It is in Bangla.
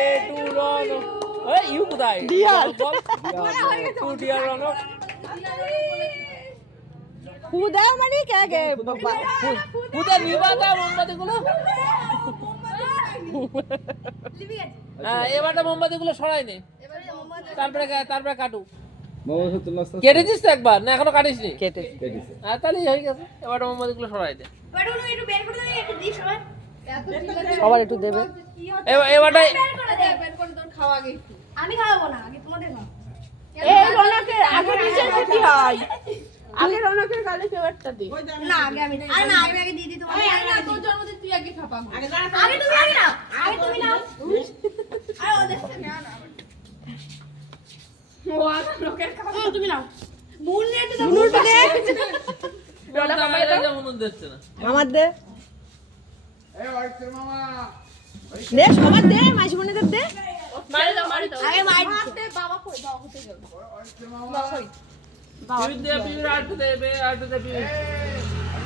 birthday to Ronak. Hey, you কোথায়? Dear. To dear Ronak. খুদা মানে কে গে খুদা নিবাতা মোমবাতিগুলো। এবারটা মোমবাতিগুলো সরাই নে। তারপরে কাটু। কেটেছিস তো একবার না এখনো কাটিস নি? কেটেছি। তাহলেই হয়ে গেছে। এবারটা মোমবাতিগুলো সরাই দে। সবার একটু দেবে। এবারটা আমি খাওয়াবো না, আগে তোমাদের খাও। এই রনকের আগে নিচে কি হয়? আগে রনকের গালে ফেভারটা দি। না আগে আমি আরে না আগে দিয়ে দিই তোমাকে। না তোর জন্মদিন তুই আগে খাপা আগে তুমি আগে নাও, আগে তুমি নাও। আরে ওদের না না ও আগে লোকের খাপা তুমি নাও। মুন নিয়ে তো মুনুরটা দে। মনে দিচ্ছে না। আমার দে। দে সবার দে মাঝি বোনেদের দে। মারি দাও আগে মাই দে বাবা কই বাবা কোথায় গেল পিউর দে, পিউর আট দে, আট দে পিউর।